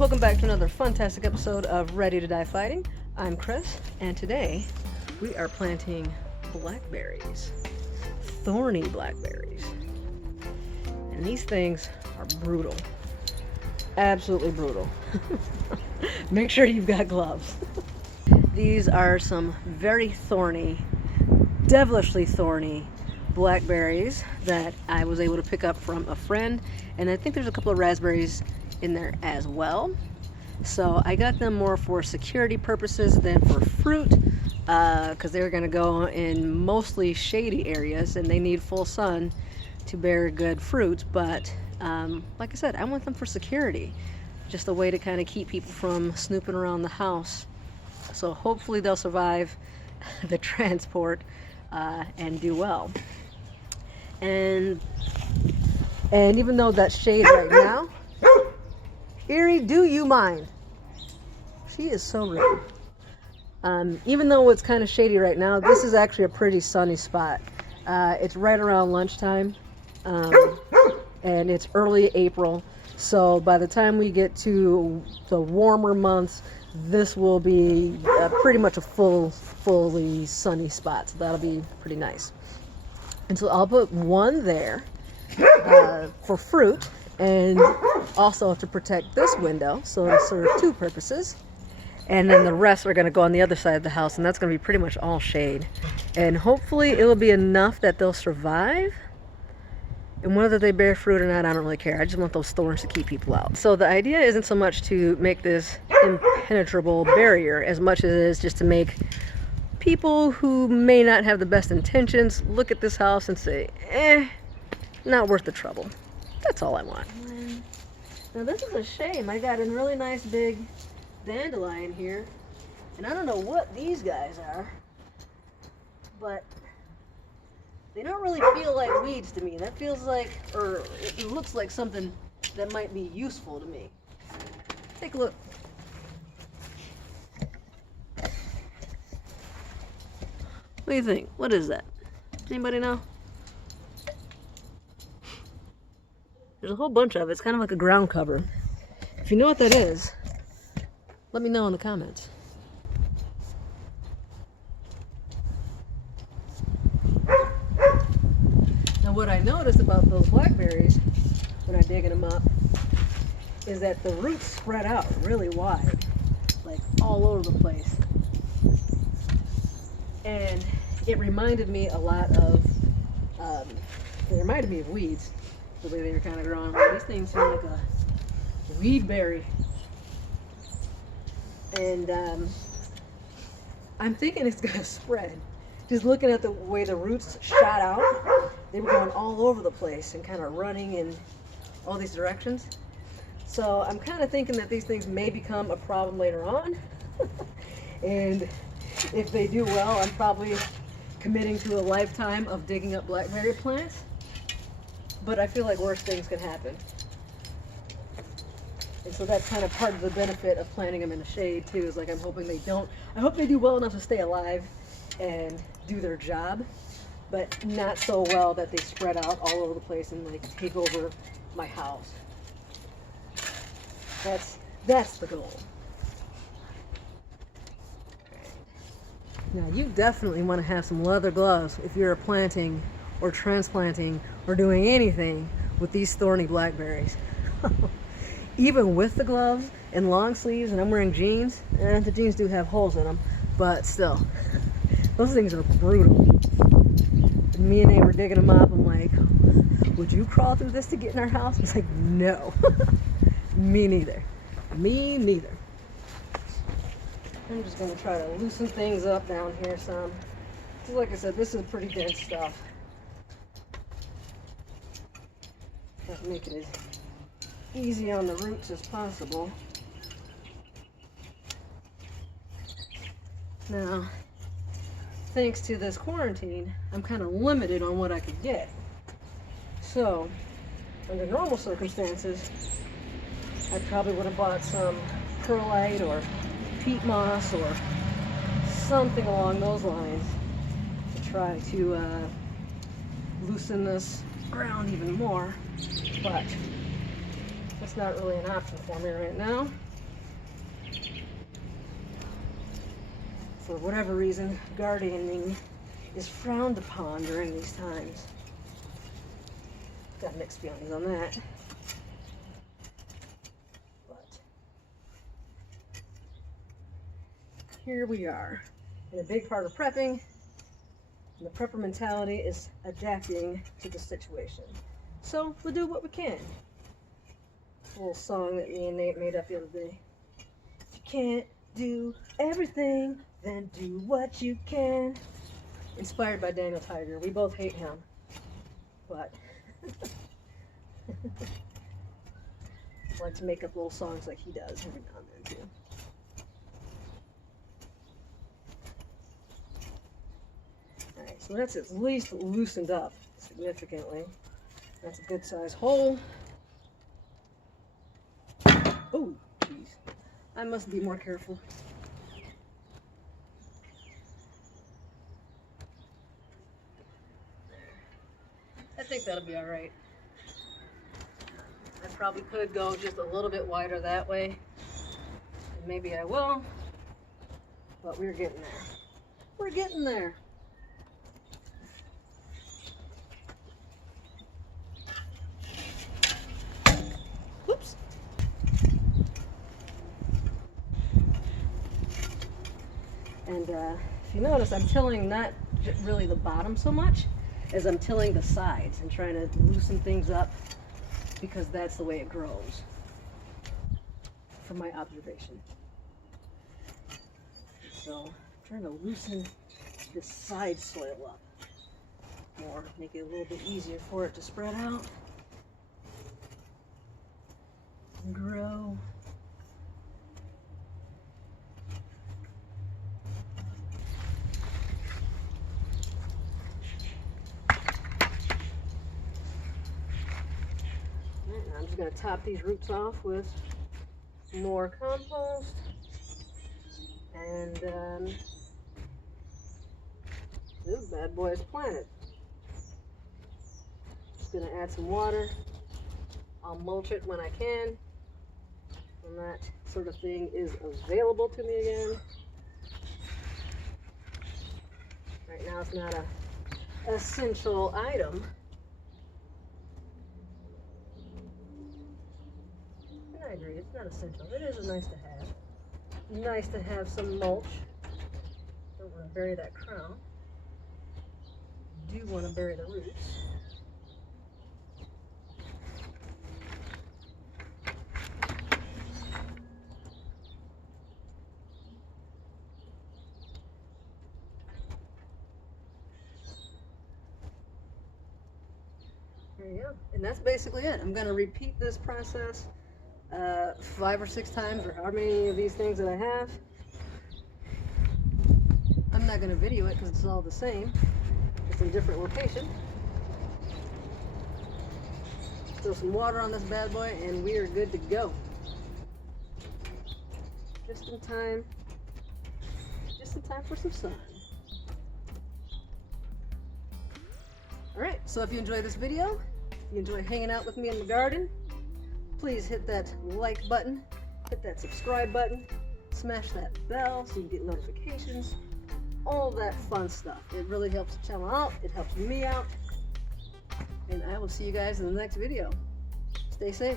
Welcome back to another fantastic episode of Ready to Die Fighting. I'm Chris, and today we are planting blackberries. Thorny blackberries. And these things are brutal. Absolutely brutal. Make sure you've got gloves. These are some very thorny, devilishly thorny blackberries that I was able to pick up from a friend, and I think there's a couple of raspberries in there as well. So I got them more for security purposes than for fruit, because they're going to go in mostly shady areas and they need full sun to bear good fruit. But like I said, I want them for security, just a way to kind of keep people from snooping around the house. So hopefully they'll survive the transport and do well. And even though that's shade right now, Erie, do you mind? She is so rude. Even though it's kind of shady right now, this is actually a pretty sunny spot. It's right around lunchtime, and it's early April. So by the time we get to the warmer months, this will be pretty much a fully sunny spot. So that'll be pretty nice. And so I'll put one there for fruit, and also to protect this window, so it'll serve two purposes. And then the rest are going to go on the other side of the house, and that's going to be pretty much all shade. And hopefully it'll be enough that they'll survive. And whether they bear fruit or not, I don't really care. I just want those thorns to keep people out. So the idea isn't so much to make this impenetrable barrier as much as it is just to make people who may not have the best intentions look at this house and say, not worth the trouble. That's all I want. Now this is a shame. I got a really nice big dandelion here, and I don't know what these guys are, but they don't really feel like weeds to me. That feels like, or it looks like something that might be useful to me. Take a look. What do you think? What is that? Anybody know? There's a whole bunch of it. It's kind of like a ground cover. If you know what that is, let me know in the comments. Now what I noticed about those blackberries when I'm digging them up is that the roots spread out really wide, like all over the place. And it reminded me a lot of, it reminded me of weeds. The way they were kind of growing. These things seem like a weed berry. And I'm thinking it's going to spread. Just looking at the way the roots shot out, they were going all over the place and kind of running in all these directions. So I'm kind of thinking that these things may become a problem later on. And if they do well, I'm probably committing to a lifetime of digging up blackberry plants. But I feel like worse things can happen. And so that's kind of part of the benefit of planting them in the shade too, is like I hope they do well enough to stay alive and do their job, but not so well that they spread out all over the place and like take over my house. That's the goal. Now you definitely want to have some leather gloves if you're planting or transplanting or doing anything with these thorny blackberries. Even with the gloves and long sleeves, and I'm wearing jeans, and the jeans do have holes in them, but still, those things are brutal. And me and they were digging them up. I'm like, would you crawl through this to get in our house? It's like, no. Me neither. Me neither. I'm just going to try to loosen things up down here some. So like I said, this is pretty dense stuff. Try to make it as easy on the roots as possible. Now, thanks to this quarantine, I'm kind of limited on what I could get. So, under normal circumstances, I probably would have bought some perlite or peat moss or something along those lines to try to loosen this ground even more, but that's not really an option for me right now. for whatever reason, gardening is frowned upon during these times. Got mixed feelings on that. But here we are. And a big part of prepping, and the prepper mentality is adapting to the situation. So we'll do what we can. A little song that me and Nate made up the other day. If you can't do everything, then do what you can. Inspired by Daniel Tiger. We both hate him, but I like to make up little songs like he does every now and then too. Alright, so that's at least loosened up significantly. That's a good size hole. Oh, jeez. I must be more careful. I think that'll be alright. I probably could go just a little bit wider that way. And maybe I will. But we're getting there. We're getting there. Whoops. And if you notice, I'm tilling not really the bottom so much as I'm tilling the sides and trying to loosen things up because that's the way it grows from my observation. So I'm trying to loosen this side soil up more, make it a little bit easier for it to spread out and grow. I'm just going to top these roots off with more compost and this bad boy is planted. Just going to add some water. I'll mulch it when I can, when that sort of thing is available to me again. Right now it's not an essential item. I agree, it's not essential. It is nice to have. Nice to have some mulch. Don't want to bury that crown. Do want to bury the roots. There you go. And that's basically it. I'm going to repeat this process 5 or 6 times, or how many of these things that I have. I'm not going to video it because it's all the same. It's in a different location. Throw some water on this bad boy and we are good to go. Just in time for some sun. Alright, so if you enjoyed this video, if you enjoy hanging out with me in the garden, please hit that like button, hit that subscribe button, smash that bell so you get notifications, all that fun stuff. It really helps the channel out, it helps me out, and I will see you guys in the next video. Stay safe.